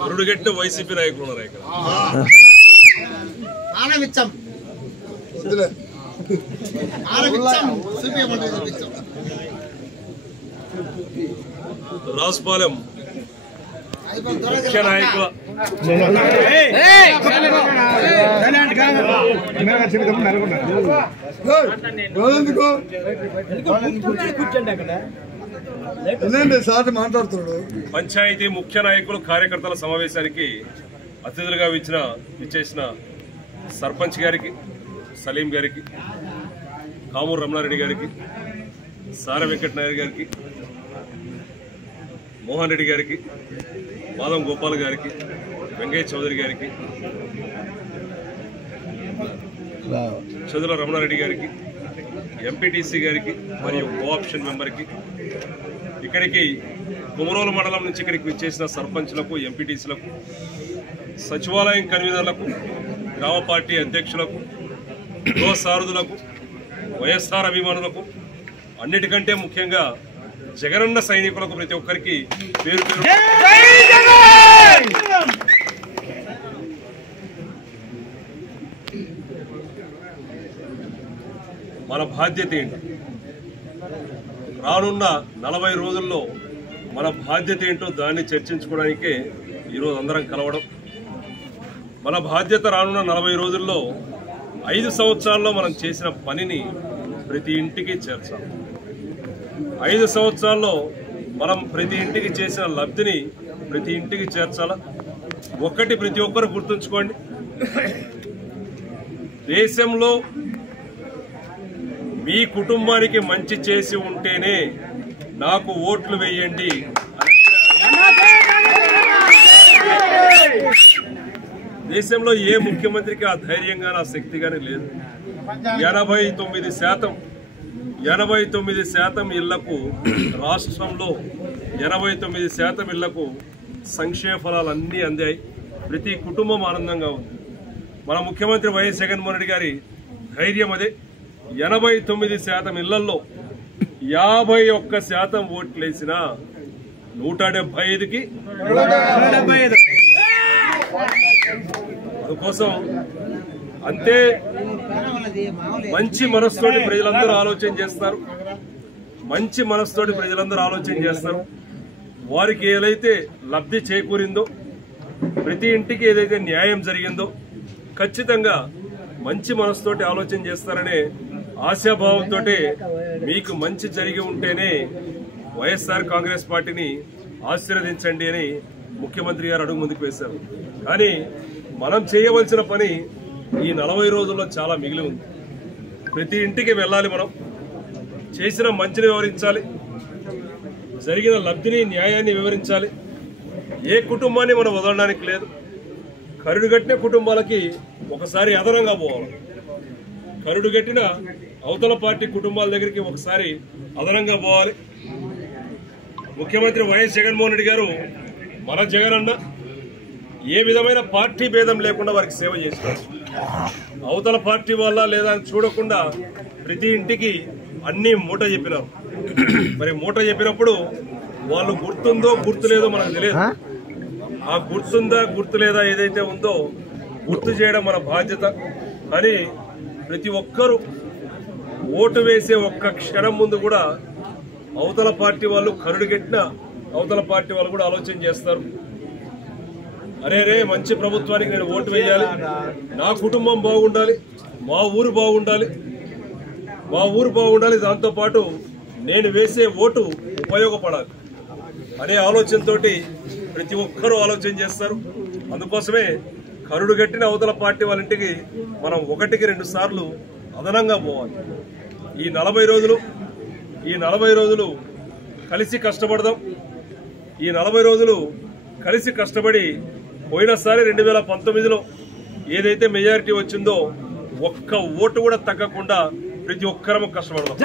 కరుడుగట్టిన వైసీపీ నాయకులు ఉన్నారు ఇక్కడ. రాజపాలెం ముఖ్య నాయకుల పంచాయతీ ముఖ్య నాయకులు కార్యకర్తల సమావేశానికి అతిథులుగా విచ్చేసిన సర్పంచ్ గారికి, సలీం గారికి, కామూరు రమణారెడ్డి గారికి, సార వెంకటనాయర్ గారికి, మోహన్ రెడ్డి గారికి, మాధవ్ గోపాల్ గారికి, వెంకయ్య చౌదరి గారికి, చదుల రమణారెడ్డి గారికి, ఎంపీటీసీ గారికి మరియు కోఆప్షన్ మెంబర్కి, ఇక్కడికి కుమరోలు మండలం నుంచి ఇక్కడికి విచ్చేసిన సర్పంచ్లకు, ఎంపీటీసీలకు, సచివాలయం కన్వీనర్లకు, గ్రామ పార్టీ అధ్యక్షులకు, గృహ సారథులకు, వైఎస్ఆర్ అభిమానులకు, అన్నిటికంటే ముఖ్యంగా జగనన్న సైనికులకు ప్రతి ఒక్కరికి పేరు పేరు మన బాధ్యత ఏంటి, రానున్న 40 రోజుల్లో మన బాధ్యత ఏంటో దాన్ని చర్చించుకోవడానికే ఈరోజు అందరం కలవడం. మన బాధ్యత రానున్న 40 రోజుల్లో 5 సంవత్సరాల్లో మనం చేసిన పనిని ప్రతి ఇంటికి చేర్చాలి. 5 సంవత్సరాల్లో మనం ప్రతి ఇంటికి చేసిన లబ్ధిని ప్రతి ఇంటికి చేర్చాలా. ఒకటి ప్రతి ఒక్కరు గుర్తుంచుకోండి, దేశంలో మీ కుటుంబానికి మంచి చేసి ఉంటేనే నాకు ఓట్లు వేయండి అని దేశంలో ఏ ముఖ్యమంత్రికి ఆ ధైర్యంగా ఆ శక్తి కానీ లేదు. 89% ఇళ్లకు, రాష్ట్రంలో 89% ఇళ్లకు సంక్షేమ ఫలాలు అన్నీ అందాయి. ప్రతి కుటుంబం ఆనందంగా ఉంది. మన ముఖ్యమంత్రి వైఎస్ జగన్మోహన్ రెడ్డి గారి ధైర్యం అదే. 89% ఇళ్లలో 51% ఓట్లేసిన 175కి అందుకోసం అంతే మంచి మనసుతోటి ప్రజలందరూ ఆలోచన చేస్తారు. మంచి మనసుతోటి ప్రజలందరూ ఆలోచన చేస్తారు. వారికి ఏదైతే లబ్ధి చేకూరిందో, ప్రతి ఇంటికి ఏదైతే న్యాయం జరిగిందో ఖచ్చితంగా మంచి మనసుతోటి ఆలోచన చేస్తారనే ఆశాభావంతో మీకు మంచి జరిగి ఉంటేనే వైఎస్ఆర్ కాంగ్రెస్ పార్టీని ఆశీర్వదించండి అని ముఖ్యమంత్రి గారు అడుగు ముందుకు వేశారు. కానీ మనం చేయవలసిన పని ఈ 40 రోజుల్లో చాలా మిగిలి ఉంది. ప్రతి ఇంటికి వెళ్ళాలి. మనం చేసిన మంచిని వివరించాలి, జరిగిన లబ్ధిని, న్యాయాన్ని వివరించాలి. ఏ కుటుంబాన్ని మనం వదలడానికి లేదు. కరుడుగట్టిన కుటుంబాలకి ఒకసారి అదనంగా పోవాలి. కరుడుగట్టిన అవతల పార్టీ కుటుంబాల దగ్గరికి ఒకసారి అదనంగా పోవాలి. ముఖ్యమంత్రి వైఎస్ జగన్మోహన్ రెడ్డి గారు, మన జగనన్న ఏ విధమైన పార్టీ భేదం లేకుండా వారికి సేవ చేస్తారు. అవతల పార్టీ వల్ల లేదా చూడకుండా ప్రతి ఇంటికి అన్ని మూట చెప్పినారు. మరి మూట చెప్పినప్పుడు వాళ్ళు గుర్తుందో గుర్తులేదో మనకు తెలియదు. ఆ గుర్తుందా గుర్తులేదా ఏదైతే ఉందో గుర్తు చేయడం మన బాధ్యత. అని ప్రతి ఒక్కరూ ఓటు వేసే ఒక్క క్షణం ముందు కూడా అవతల పార్టీ వాళ్ళు, కరుడుగట్టిన అవతల పార్టీ వాళ్ళు కూడా ఆలోచన చేస్తారు. అరే మంచి ప్రభుత్వానికి నేను ఓటు వేయాలి, నా కుటుంబం బాగుండాలి, మా ఊరు బాగుండాలి, దాంతోపాటు నేను వేసే ఓటు ఉపయోగపడాలి అనే ఆలోచనతోటి ప్రతి ఒక్కరూ ఆలోచన చేస్తారు. అందుకోసమే కరుడుగట్టిన అవతల పార్టీ వాళ్ళ ఇంటికి మనం 1-2 సార్లు అదనంగా పోవాలి. ఈ 40 రోజులు కలిసి కష్టపడదాం. ఈ 40 రోజులు కలిసి కష్టపడి పోయినసారి 2019లో ఏదైతే మెజారిటీ వచ్చిందో ఒక్క ఓటు కూడా తగ్గకుండా ప్రతి ఒక్కరము కష్టపడదాం.